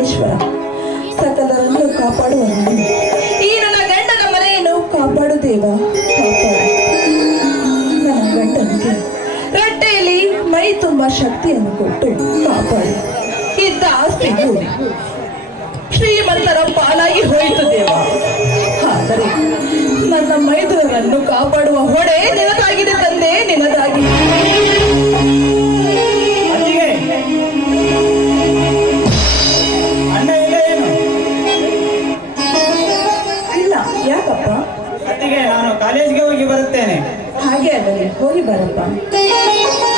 ಪರಮೇಶ್ವರ, ಸಕಲರನ್ನು ಕಾಪಾಡುವ ಈ ನನ್ನ ಗಂಡನ ಮನೆಯನ್ನು ಕಾಪಾಡು ದೇವ, ಕಾಪಾಡು. ನನ್ನ ಗಂಡನಿಗೆ ರಟ್ಟೆಯಲ್ಲಿ ಮೈ ತುಂಬ ಶಕ್ತಿಯನ್ನು ಕೊಟ್ಟು ಕಾಪಾಡು. ಇದ್ದ ಆಸ್ತಿಗೂ ಶ್ರೀಮಂತರ ಪಾಲಾಗಿ ಹೋಯಿತು ದೇವ. ಆದರೆ ನನ್ನ ಮೈದುನರನ್ನು ಕಾಪಾಡುವ ಹೊಣೆ ನಿನದಾಗಿದೆ ತಂದೆ, ನಿನದಾಗಿದೆ. ಅಣ್ಣ ಇಲ್ಲ ಏನು? ಇಲ್ಲ, ಯಾಕಪ್ಪ? ಅತ್ತಿಗೆ, ನಾನು ಕಾಲೇಜ್ಗೆ ಹೋಗಿ ಬರುತ್ತೇನೆ. ಹಾಗೆ ಆಗಲಿ, ಹೋಗಿ ಬರಪ್ಪ.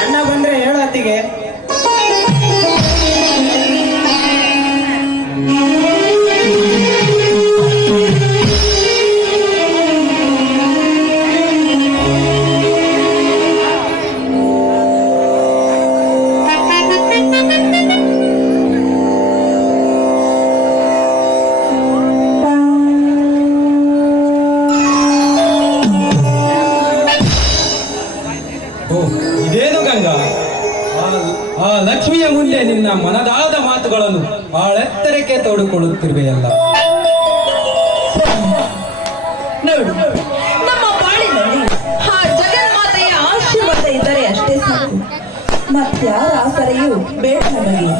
ಅಣ್ಣ ಬಂದ್ರೆ ಹೇಳು ಅತ್ತಿಗೆ. ಇದೇನು ಗಂಗಾ, ಆ ಲಕ್ಷ್ಮಿಯ ಮುಂದೆ ನಿನ್ನ ಮನದಾದ ಮಾತುಗಳನ್ನು ಆಳೆತ್ತರಕ್ಕೆ ತೋಡಿಕೊಳ್ಳುತ್ತಿರುವೆಯಲ್ಲ. ನೋಡು, ನಮ್ಮ ಬಾಳಿನಲ್ಲಿ ಆ ಜಗನ್ಮಾತೆಯ ಆಶೀರ್ವಾದ ಇದ್ದರೆ ಅಷ್ಟೇ ಸಾಕು. ಮತ್ಯಾರ ಆಸರೆಯೂ ಬೇಡ ನನಗೆ.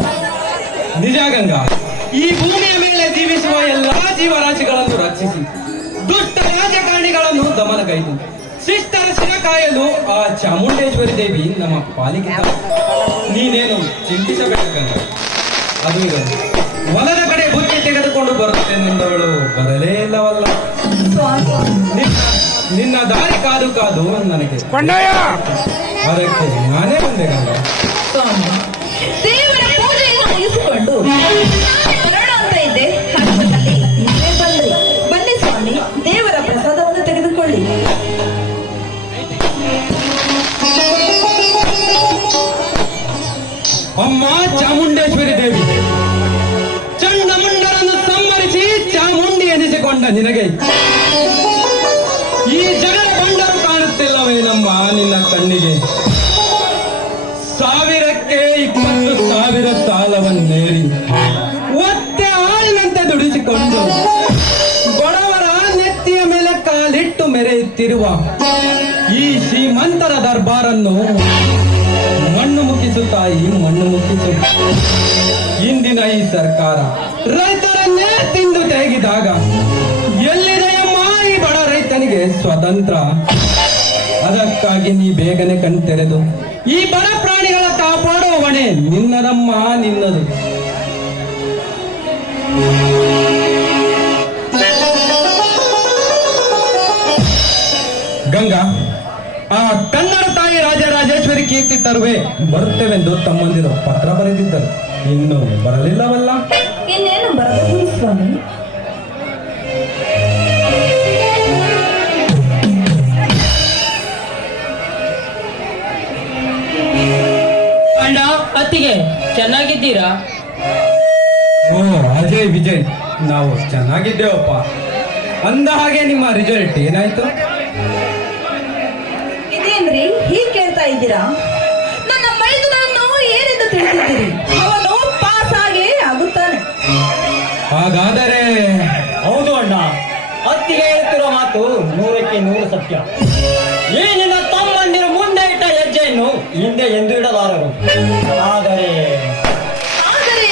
ನಿಜ ಗಂಗಾ, ಈ ಭೂಮಿಯ ಮೇಲೆ ಜೀವಿಸುವ ಎಲ್ಲಾ ಜೀವರಾಶಿಗಳನ್ನು ರಕ್ಷಿಸಿ ದುಷ್ಟ ರಾಜಕಾರಣಿಗಳನ್ನು ದಮನಗೈದು ಶಿಷ್ಟರ ಶಿರ ಕಾಯಲು ಆ ಚಾಮುಂಡೇಶ್ವರಿ ದೇವಿ ನಮ್ಮ ಪಾಲಿಗೆ. ನೀನೇನು ಚಿಂತಿಸಬೇಕ ಗಂಗಾ. ಅದು ಹೊಲದ ಕಡೆ ಬುತ್ತಿ ತೆಗೆದುಕೊಂಡು ಬರುತ್ತೇನೆಂದವಳು ಬರಲೇ ಇಲ್ಲವಲ್ಲ. ನಿನ್ನ ದಾರಿ ಕಾದು ಕಾದು ನನಗೆ ಅದಕ್ಕೆ ನಾನೇ ಬಂದೆ ಗಂಗಾ. ಸ್ವಾಮಿ, ದೇವರ ಪೂಜೆಯನ್ನು ಮುಗಿಸಿಕೊಂಡು ಬರೋಣ ಅಂತ ಇದ್ದೆ. ನೀವೇ ಬಂದ್ರಿ. ಬನ್ನಿ ಸ್ವಾಮಿ, ದೇವರ ಪ್ರಸಾದವನ್ನು ತೆಗೆದುಕೊಳ್ಳಿ. ಅಮ್ಮ ಚಾಮುಂಡೇಶ್ವರಿ ದೇವಿ, ಚಂಡಮುಂಡರನ್ನು ಸಂಹರಿಸಿ ಚಾಮುಂಡಿ ಎನಿಸಿಕೊಂಡ ನಿನಗೆ ಈ ಜಗದ ಬಂಡರು ಕಾಣುತ್ತಿಲ್ಲವೇನಮ್ಮ ನಿನ್ನ ಕಣ್ಣಿಗೆ? 1000ಕ್ಕೆ 20,000 ಸಾಲವನ್ನೇರಿ ಒತ್ತೆ ಆಳಿನಂತೆ ದುಡಿಸಿಕೊಂಡು ಬಡವರ ನೆತ್ತಿಯ ಮೇಲೆ ಕಾಲಿಟ್ಟು ಮೆರೆಯುತ್ತಿರುವ ಈ ಶ್ರೀಮಂತರ ದರ್ಬಾರನ್ನು ಮಣ್ಣು ಮುಕ್ಕಿಸು ತಾಯಿ, ಮಣ್ಣು ಮುಕ್ಕಿಸು. ಇಂದಿನ ಈ ಸರ್ಕಾರ ರೈತರನ್ನೇ ತಿಂದು ತೆಗೆದಾಗ ಎಲ್ಲಿದೆಯಮ್ಮ ಈ ಬಡ ರೈತನಿಗೆ ಸ್ವತಂತ್ರ? ಅದಕ್ಕಾಗಿ ನೀ ಬೇಗನೆ ಕಣ್ತೆರೆದು ಈ ಬಡ ಪ್ರಾಣಿಗಳ ಕಾಪಾಡುವ ಹೊಣೆ ನಿನ್ನದಮ್ಮ, ನಿನ್ನದು. ಗಂಗಾ, ಆ ಕನ್ನಡ ತಾಯಿ ರಾಜರಾಜೇಶ್ವರಿ ಕೀರ್ತಿ ತರುವೆ ಬರುತ್ತೇವೆಂದು ತಮ್ಮಂದಿರು ಪತ್ರ ಬರೆದಿದ್ದರು. ಇನ್ನು ಬರಲಿಲ್ಲವಲ್ಲ? ಇನ್ನೇನು ಬರಬಹುದು ಸ್ವಾಮಿ. ಅಣ್ಣ, ಅತ್ತಿಗೆ ಚೆನ್ನಾಗಿದ್ದೀರಾ? ಓ ಅಜಯ್ ವಿಜಯ್, ನಾವು ಚೆನ್ನಾಗಿದ್ದೇವಪ್ಪ. ಅಂದ ಹಾಗೆ ನಿಮ್ಮ ರಿಸಲ್ಟ್ ಏನಾಯ್ತು? ಇದೇನ್ರಿ ಹೀಗೆ ಕೇಳ್ತಾ ಇದ್ದೀರಾ? ನನ್ನ ಮೈದುನನ್ನು ಏನೆಂದು ತಿಳಿಸಿದ್ದೀರಿ? ಅವನು ಪಾಸ್ ಆಗೇ ಆಗುತ್ತಾನೆ. ಹಾಗಾದರೆ ಹೌದು ಅಣ್ಣ, ಅತ್ತಿಗೆ ಹೇಳ್ತಿರೋ ಮಾತು 100ಕ್ಕೆ 100 ಸತ್ಯ. ಈ ನಿನ್ನ ತಮ್ಮಂದಿರು ಮುಂದೆ ಇಟ್ಟ ಹೆಜ್ಜೆಯನ್ನು ಹಿಂದೆ ಎಂದು ಇಡಲಾರರು. ಆದರೆ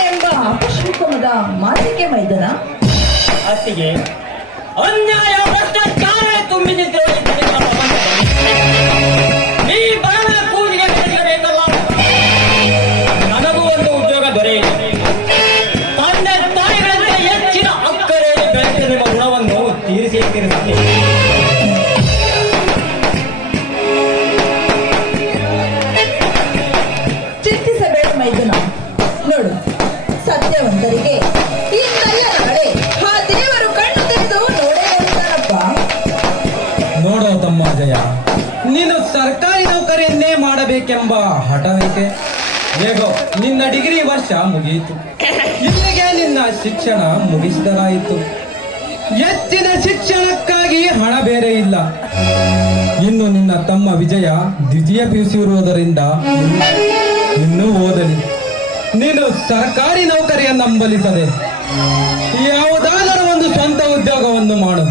ಎಂಬ ಅಪಶುಕಮದ ಮಾತಿಗೆ ಮೈದನ. ಅತ್ತಿಗೆ, ಅನ್ಯಾಯ ಭ್ರಷ್ಟಾಚಾರ ತುಂಬಿದಿದ್ದರೆ ಈ ಬಡವರ ಕೂಲಿಗೆ ಬೆಳೆಸಬೇಕಲ್ಲ. ನನಗೂ ಒಂದು ಉದ್ಯೋಗ ದೊರೆಯಿತು. ತಂದೆ ತಾಯಿಗಳಂತೆ ಹೆಚ್ಚಿನ ಅಕ್ಕರೆಯಲ್ಲಿ ಬೆಳೆಸಿದ ನಿಮ್ಮ ಋಣವನ್ನು ತೀರಿಸುತ್ತೇನೆ. ಚಿಂತಿಸಬೇಡ ಮೈದನ. ನೋಡು, ಸತ್ಯವಂತರಿಗೆ ಈ ಕೈಯ ನಾಳೆ ಆ ದೇವರು ಕಣ್ಣು ತೆಗೆದು ನೋಡೇ ನೋಡ್ತಾನಪ್ಪ. ನೋಡೋ ತಮ್ಮ ಜಯ, ನೀನು ಸರ್ಕಾರಿ ನೌಕರಿಯನ್ನೇ ಮಾಡಬೇಕೆಂಬ ಹಠ ಐತೆ. ಹೇಗೋ ನಿನ್ನ ಡಿಗ್ರಿ ವರ್ಷ ಮುಗಿಯಿತು. ಇಲ್ಲಿಗೆ ನಿನ್ನ ಶಿಕ್ಷಣ ಮುಗಿಸಿದರಾಯಿತು. ಹೆಚ್ಚಿನ ಶಿಕ್ಷಣಕ್ಕಾಗಿ ಹಣ ಬೇರೆ ಇಲ್ಲ. ಇನ್ನು ನಿನ್ನ ತಮ್ಮ ವಿಜಯ ದ್ವಿತೀಯ PUC ಇರುವುದರಿಂದ ಇನ್ನೂ ಓದಲಿ. ನೀನು ಸರ್ಕಾರಿ ನೌಕರಿಯನ್ನು ನಂಬಲಿಸದೆ ಯಾವುದಾದರೂ ಒಂದು ಸ್ವಂತ ಉದ್ಯೋಗವನ್ನು ಮಾಡು.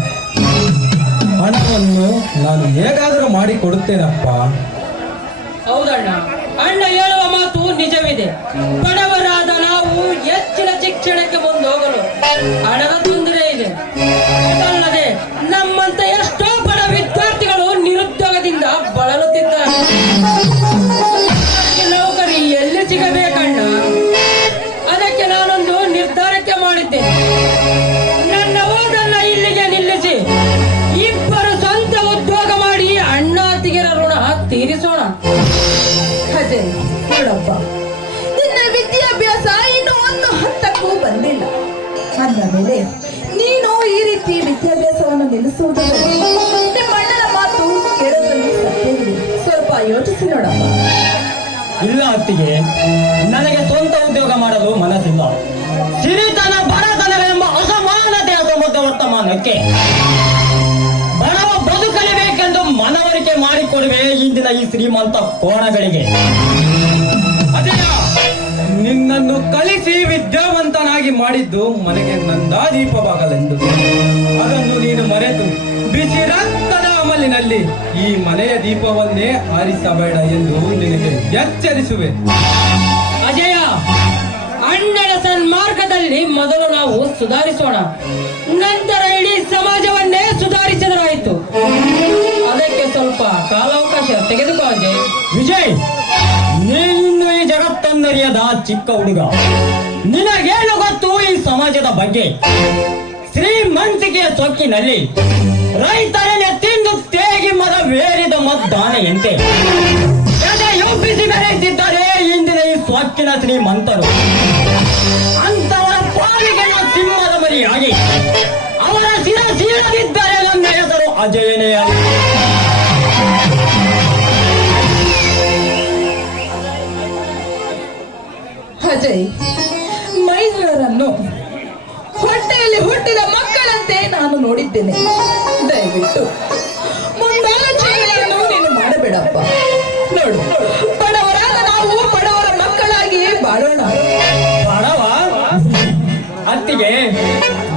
ಹಣವನ್ನು ನಾನು ಹೇಗಾದರೂ ಮಾಡಿ ಕೊಡುತ್ತೇನಪ್ಪ. ಹೌದಣ್ಣ, ಅಣ್ಣ ಹೇಳುವ ಮಾತು ನಿಜವಿದೆ. ಬಡವರಾದ ನಾವು ಹೆಚ್ಚಿನ ಶಿಕ್ಷಣಕ್ಕೆ ಮುಂದೆ ಹೋಗಲು ಹಣದ ತೊಂದರೆ ಇದೆ. ಅದಲ್ಲದೆ ನಮ್ಮಂತ ಎಷ್ಟೋ ಬಡ ವಿದ್ಯಾರ್ಥಿಗಳು ನಿರುದ್ಯೋಗದಿಂದ ಬಳಲುತ್ತಿದ್ದಾರೆ. ನೌಕರಿ ಎಲ್ಲಿ ಸಿಗಬೇಕಣ್ಣ? ಅದಕ್ಕೆ ನಾನೊಂದು ನಿರ್ಧಾರಕ್ಕೆ ಮಾಡಿದ್ದೇನೆ. ನನ್ನ ಓದನ್ನ ಇಲ್ಲಿಗೆ ನಿಲ್ಲಿಸಿ ಇಬ್ಬರು ಸ್ವಂತ ಉದ್ಯೋಗ ಮಾಡಿ ಅಣ್ಣ ಅತ್ತಿಗೆರ ಋಣ ತೀರಿಸೋಣ. ಅಜಯ್, ನೋಡಪ್ಪ, ನಿನ್ನ ವಿದ್ಯಾಭ್ಯಾಸ ಇನ್ನು ಒಂದು ಹಂತಕ್ಕೂ ಬಂದಿಲ್ಲ ಅಂದ ಮೇಲೆ ನೀನು ಈ ರೀತಿ ವಿದ್ಯಾಭ್ಯಾಸವನ್ನು ನಿಲ್ಲಿಸುವುದರಲ್ಲಿ ನಿಮ್ಮ ಅಣ್ಣನ ಮಾತು ಕೇಳೋದ್ರಲ್ಲಿ ಸತ್ಯವಿದೆ. ಸ್ವಲ್ಪ ಯೋಚಿಸಿ ನೋಡಪ್ಪ. ಇಲ್ಲ ಅತ್ತಿಗೆ, ನನಗೆ ಸ್ವಂತ ಉದ್ಯೋಗ ಮಾಡಲು ಮನಸ್ಸಿಲ್ಲ. ಸಿರಿತನ ಬಡತನ ಎಂಬ ಅಸಮಾನತೆಯ ಸಮುದ್ರ ವರ್ತಮಾನಕ್ಕೆ ಬಡವ ಬದುಕಲೇಬೇಕೆಂದು ಮನವರಿಕೆ ಮಾಡಿಕೊಡುವೆ ಇಂದಿನ ಈ ಶ್ರೀಮಂತ ಕೋಣಗಳಿಗೆ. ಅಜಯ, ನಿನ್ನನ್ನು ಕಲಿಸಿ ವಿದ್ಯಾವಂತನಾಗಿ ಮಾಡಿದ್ದು ಮನೆಗೆ ನಂದಾದೀಪವಾಗಲೆಂದು. ಅದನ್ನು ನೀನು ಮರೆತು ಬಿಸಿ ರಕ್ತದ ಅಮಲಿನಲ್ಲಿ ಈ ಮನೆಯ ದೀಪವನ್ನೇ ಆರಿಸಬೇಡ ಎಂದು ನಿನಗೆ ಎಚ್ಚರಿಸುವೆ. ಅಜಯ, ಅಣ್ಣನ ಸನ್ಮಾರ್ಗದಲ್ಲಿ ಮೊದಲು ನಾವು ಸುಧಾರಿಸೋಣ, ನಂತರ ಇಡೀ ಸಮಾಜವನ್ನೇ ಸುಧಾರಿಸಿದರಾಯಿತು. ಅದಕ್ಕೆ ಸ್ವಲ್ಪ ಕಾಲಾವಕಾಶ ತೆಗೆದುಕೋ ಅಜಯ್. ವಿಜಯ್, ನೀನಿನ್ನು ಈ ಜಗತ್ತನ್ನರಿಯದ ಚಿಕ್ಕ ಹುಡುಗ. ನಿನಗೇನು ಗೊತ್ತು ಈ ಸಮಾಜದ ಬಗ್ಗೆ? ಶ್ರೀಮಂತಿಕೆಯ ಸೊಕ್ಕಿನಲ್ಲಿ ರೈತರನ್ನೇ ತಿಂದು ತೇಗಿ ಮರವೇರಿದ ಮದ್ದಾನೆಯಂತೆ ಎದೆಯೊಬ್ಬಿಸಿ ಮೆರೆಯುತ್ತಿದ್ದಾರೆ ಇಂದಿನ ಈ ಸೊಕ್ಕಿನ ಶ್ರೀಮಂತರು. ಅಂತವರ ಪಾಲಿಗೆ ಸಿಂಹದ ಮರಿಯಾಗಿ ಅವರ ಶಿರಸೀಳದಿದ್ದರೆ ನನ್ನ ಹೆಸರು ಅಜಯನೇ ಅಲ್ಲ. ಅಜಯ್, ಮೈದುನರನ್ನು ಹೊಟ್ಟೆಯಲ್ಲಿ ಹುಟ್ಟಿದ ಮಕ್ಕಳಂತೆ ನಾನು ನೋಡಿದ್ದೇನೆ. ದಯವಿಟ್ಟು ಮುಂದಾಲೋಚನೆಯನ್ನು ನೀನು ಮಾಡಬೇಡಪ್ಪ. ನೋಡು, ಬಡವರಾದ ನಾವು ಬಡವರ ಮಕ್ಕಳಾಗಿಯೇ ಬಾಳೋಣ. ಬಡವ ಅತ್ತಿಗೆ,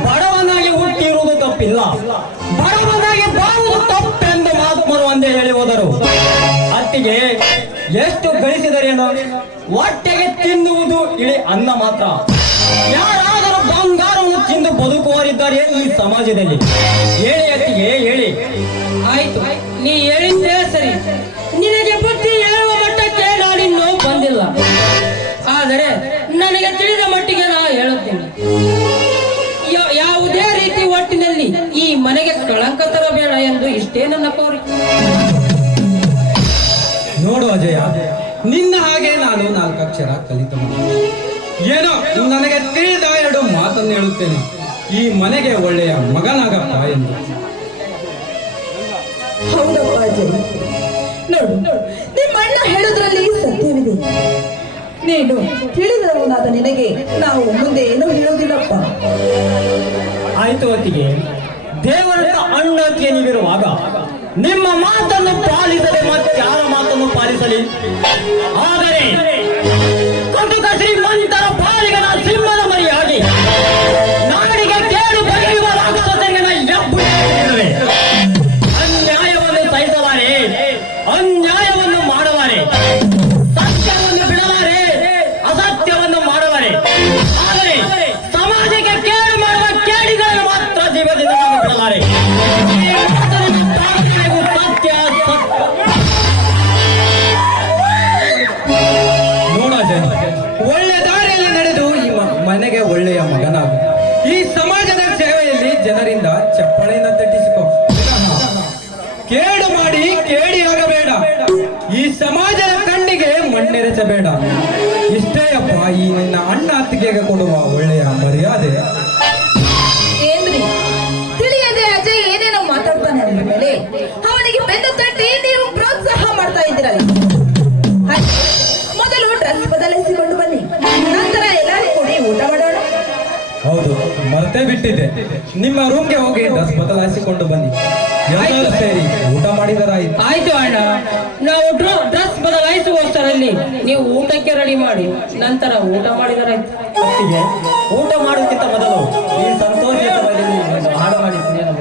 ಬಡವನಾಗಿ ಹುಟ್ಟಿರುವುದು ತಪ್ಪಿಲ್ಲ, ಬಡವನಾಗಿ ಬಾಳುವುದು ತಪ್ಪೆಂದು ಮಹಾತ್ಮರು ಒಂದೇ ಹೇಳಿ ಹೋದರು. ಅತ್ತಿಗೆ, ಎಷ್ಟು ಗಳಿಸಿದರೇನೋ ಹೊಟ್ಟೆಗೆ ತಿನ್ನುವುದು ಇಳಿ ಅನ್ನ ಮಾತ್ರ. ಯಾರಾದರೂ ಬಂಗಾರವನ್ನು ತಿಂದು ಬದುಕುವರಿದ್ದಾರೆ ಈ ಸಮಾಜದಲ್ಲಿ? ಹೇಳಿ ಅತ್ತಿಗೆ, ಹೇಳಿ. ಆಯ್ತು, ನೀ ಹೇಳಿದ್ದೇ ಸರಿ. ನಿನಗೆ ಬುದ್ಧಿ ಹೇಳುವ ಮಟ್ಟಕ್ಕೆ ನಾನಿನ್ನೂ ಬಂದಿಲ್ಲ. ಆದರೆ ನನಗೆ ತಿಳಿದ ಮಟ್ಟಿಗೆ ನಾ ಹೇಳುತ್ತೇನೆ. ಯಾವುದೇ ರೀತಿ ಒಟ್ಟಿನಲ್ಲಿ ಈ ಮನೆಗೆ ಕಳಂಕ ತರಬೇಡ ಎಂದು ಇಷ್ಟೇ ನನ್ನ ಕೋರಿಕೆ. ನೋಡು ಅಜಯ, ನಿನ್ನ ಹಾಗೆ ನಾನು 4 ಅಕ್ಷರ ಕಲಿತ ಮಗ. ಏನೋ ನನಗೆ ತಿಳಿದ 2 ಮಾತನ್ನು ಹೇಳುತ್ತೇನೆ. ಈ ಮನೆಗೆ ಒಳ್ಳೆಯ ಮಗನಾಗಪ್ಪ ಎಂದು. ಹೌದಪ್ಪ ಅಜಯ್, ನೋಡು, ನಿಮ್ಮ ಅಣ್ಣ ಹೇಳೋದ್ರಲ್ಲಿ ಸತ್ಯವಿದೆ. ನೀನು ತಿಳಿದವನಾದ ನಿನಗೆ ನಾವು ಮುಂದೆ ಏನೂ ಹೇಳೋದಿಲ್ಲಪ್ಪ. ಆಯ್ತು ಅತ್ತಿಗೆ, ದೇವರ ಅಣ್ಣಕ್ಕೆ ನೀವಿರುವಾಗ ನಿಮ್ಮ ಮಾತನ್ನು ಪಾಲಿಸದೆ ಮತ್ತಾರ ಮಾತನ್ನು ಪಾಲಿಸಲಿ. ಆದರೆ ಕಟುಕ ಶ್ರೀಮಂತರ ಪಾಲಿಗೆ ನಾ ಸಿಂಹದ ಮರಿಯಾಗಿ ನಾಡಿಗೆ ಕೇಳು ಬಗೆಯುವ ರಾಕ್ಷಸರಿಗೆ ಎಬ್ಬುತ್ತೇವೆ. ಅನ್ಯಾಯವನ್ನು ಸಹಿಸಲಾರೆ, ಅನ್ಯಾಯವನ್ನು ಮಾಡಲಾರೆ, ಸತ್ಯವನ್ನು ಬಿಡಲಾರೆ, ಅಸತ್ಯವನ್ನು ಮಾಡಲಾರೆ. ಆದರೆ ಸಮಾಜಕ್ಕೆ ಕೇಡು ಮಾಡುವ ಕೇಡಿಗಳನ್ನು ಮಾತ್ರ ಜೀವದಿಂದ ಬಿಡಲಾರೆ. ಸತ್ಯ ನೋಡ ಅಜಯ್, ಒಳ್ಳೆ ದಾರಿಯಲ್ಲಿ ನಡೆದು ಈ ಮನೆಗೆ ಒಳ್ಳೆಯ ಮಗನಾಗು. ಈ ಸಮಾಜದ ಸೇವೆಯಲ್ಲಿ ಜನರಿಂದ ಚಪ್ಪಳೆಯನ್ನು ತಟ್ಟಿಸಿಕೊ. ಕೇಡು ಮಾಡಿ ಕೇಡಿಯಾಗಬೇಡ. ಈ ಸಮಾಜದ ಕಣ್ಣಿಗೆ ಮಣ್ಣೆರಚಬೇಡ. ಇಷ್ಟೇ ಅಪ್ಪ ಈ ನಿನ್ನ ಅಣ್ಣ ಅತ್ತಿಗೆಗೆ ಕೊಡುವ ಒಳ್ಳೆಯ ಮರ್ಯಾದೆ. ಏನ್ರಿ, ತಿಳಿಯದೆ ಅಜಯ್ ಏನೇನೋ ಮಾತಾಡ್ತಾನೆ ಅಂದ ಮೇಲೆ ಅವನಿಗೆ ಬೆನ್ನು ತಟ್ಟಿ ನೀವು ಪ್ರೋತ್ಸಾಹ ಮಾಡ್ತಾ ಇದ್ದೀರಲ್ಲ. ಮೊದಲು ಡ್ರೆಸ್ ಬದಲಿಸಿಕೊಂಡು ಬನ್ನಿ, ನಂತರ ಎಲ್ಲರೂ ಕೂಡಿ ಊಟ ಮಾಡೋಣ. ಹೌದು, ಮರ್ತೇ ಬಿಟ್ಟಿದ್ದೆ. ನಿಮ್ಮ ರೂಮ್ಗೆ ಹೋಗಿ ಡ್ರೆಸ್ ಬದಲಾಯಿಸಿಕೊಂಡು ಬನ್ನಿ. ಎಲ್ಲರೂ ಸೇರಿ ಊಟ ಮಾಡಿದರಾಯ್ತು. ಆಯ್ತು ಅಣ್ಣ, ನಾವು ಡ್ರೆಸ್ ಬದಲಾಯಿಸುವಷ್ಟರಲ್ಲಿ ನೀವು ಊಟಕ್ಕೆ ರೆಡಿ ಮಾಡಿ, ನಂತರ ಊಟ ಮಾಡಿದರಾಯ್ತು. ಅತ್ತಿಗೆ, ಊಟ ಮಾಡೋಕ್ಕಿಂತ ಮೊದಲು ಈ ಸಂತೋಷದಲ್ಲಿ ಒಂದು ಹಾಡು ಮಾಡಿ ಸುಮ್ಮನೆ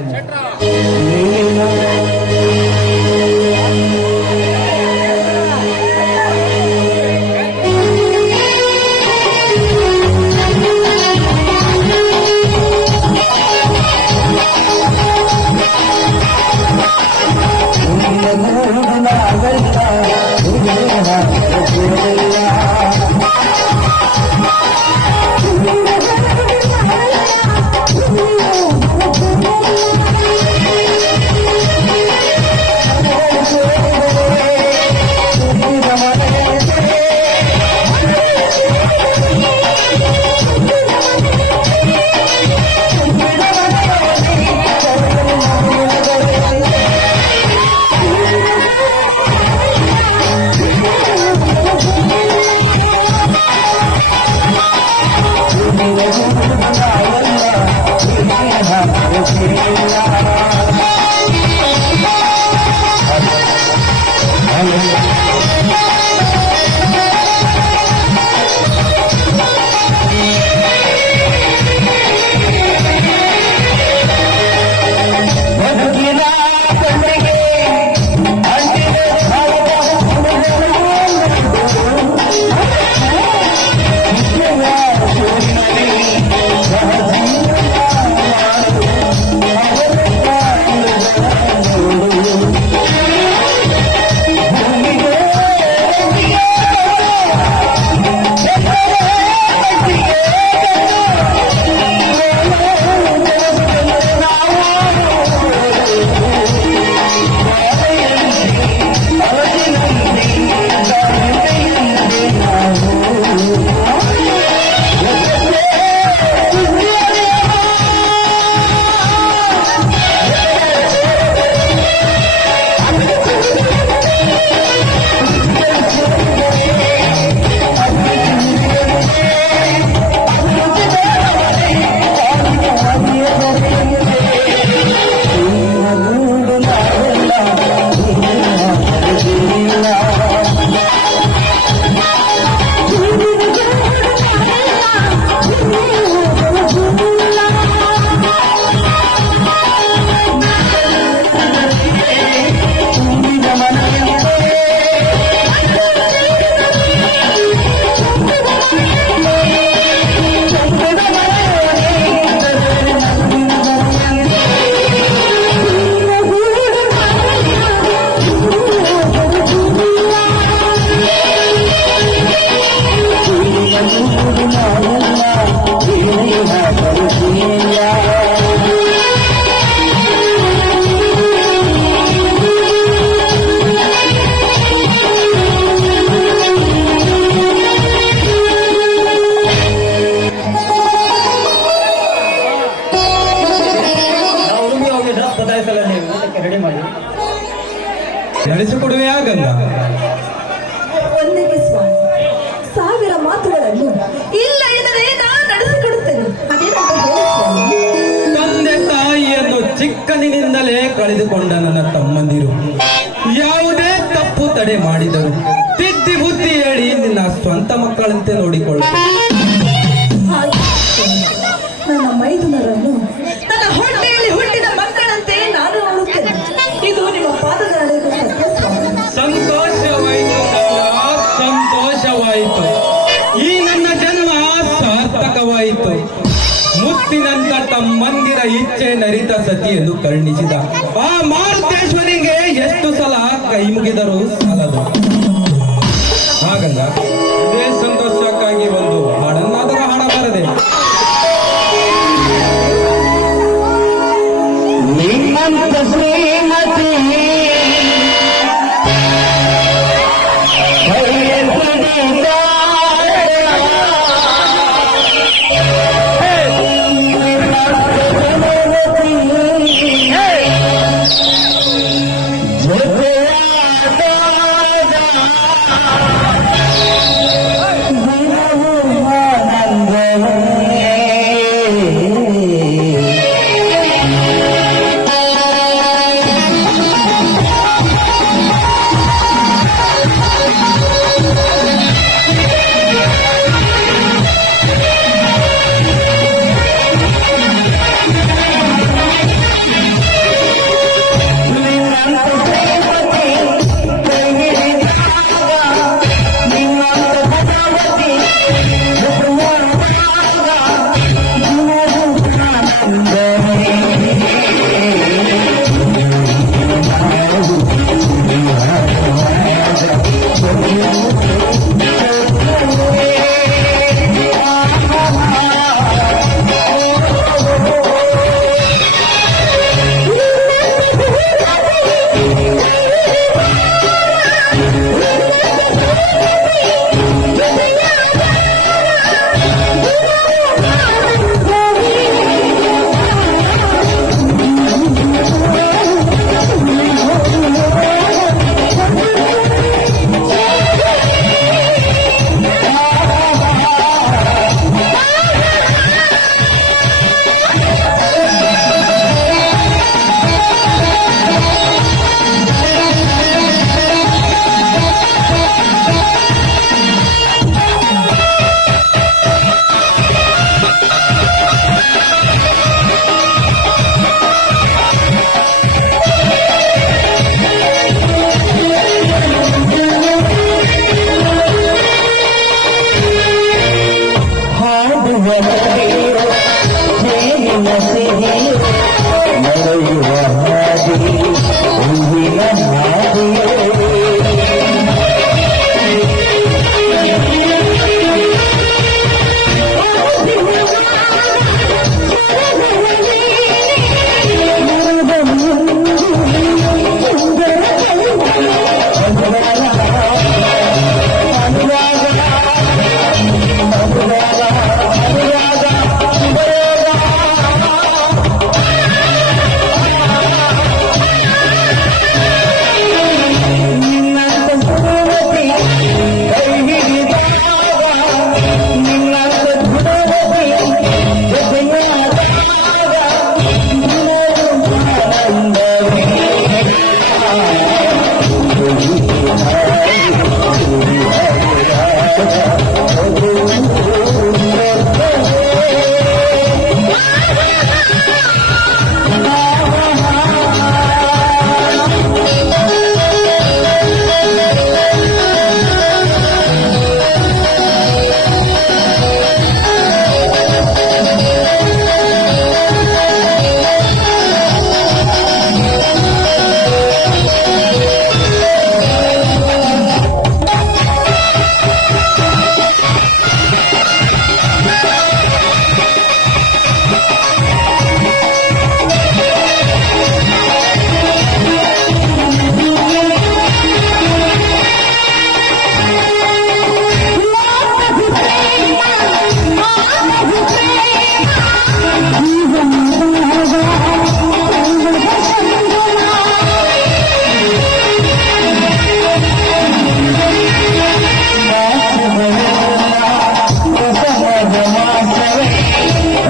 ರೆಡಿ ಮಾಡಿ ನಡೆಸಿಕೊಡುವೆಯಾ ಗಂಗಾ? ಒಂದಕ್ಕೆ ಸ್ವಾಮಿ, ಸಾವಿರ ಮಾತುಗಳನ್ನು ಇಲ್ಲ ಎಂದರೆ ನಾನು ನಡೆಸಿಕೊಡುತ್ತೇನೆ. ಅದೇನಂತ ಹೇಳಿ ಸ್ವಾಮಿ. ತಂದೆ ತಾಯಿಯನ್ನು ಚಿಕ್ಕನಿನಿಂದಲೇ ಕಳೆದುಕೊಂಡ ನನ್ನ ತಮ್ಮಂದಿರು ಯಾವುದೇ ತಪ್ಪು ತಡೆ ಮಾಡಿದರು ತಿದ್ದಿ ಬುದ್ಧಿ ಹೇಳಿ ನಿನ್ನ ಸ್ವಂತ ಮಕ್ಕಳಂತೆ ನೋಡಿಕೊಳ್ಳುತ್ತೇನೆ. ನನ್ನ ಮೈದುನರನ್ನು ನನ್ನ ಹೊಟ್ಟೆಯಲ್ಲಿ ಹುಟ್ಟಿದ ಮಕ್ಕಳಂತೆ ನಾನು ನೋಡುತ್ತೇನೆ. ಇದು ನಿಮ್ಮ ಪಾದಗಳಿಗೆ ಸತ್ಯ ಸ್ವಾಮಿ. ಸಂತೋಷವಾಯಿತು ಗಂಗಾ, ಸಂತೋಷವಾಯಿತು. ಈ ನನ್ನ ಜನ್ಮ ಸಾರ್ಥಕವಾಯಿತು. ಮುತ್ತಿನಂತ ತಮ್ಮಂದಿರ ಇಚ್ಛೆ ನರಿತ ಸತಿಯನ್ನು ಕರುಣಿಸಿದ ಆ ಮಾರುತೇಶ್ವರಿಗೆ ಎಷ್ಟು ಸಲ ಕೈ ಮುಗಿದರೂ ಸಾಲದು. ಹಾಗಲ್ಲ, ಇದೇ ಸಂತೋಷಕ್ಕಾಗಿ ಒಂದು ಹಾಡನ್ನಾದರೂ ಹಾಡಬಾರದೆ? ನಿಮ್ಮಂತ ಶ್ರೀಮತಿ ಜೇನಿನ ಸಿಹಿ ಮರೆಯುವ ಹಾದಿ ಹೂವಿನ ಹಾದಿಯೇ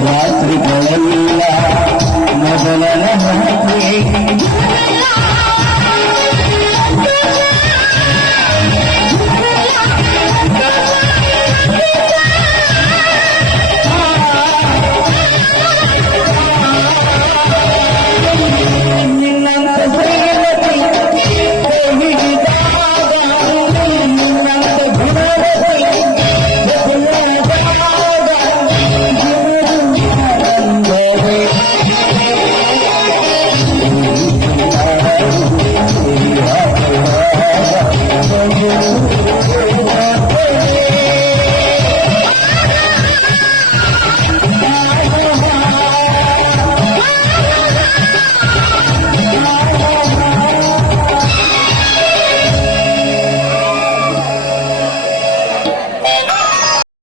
ರಾತ್ರಿಗಳೆಲ್ಲ ಮೊದಲನ ರಾತ್ರಿ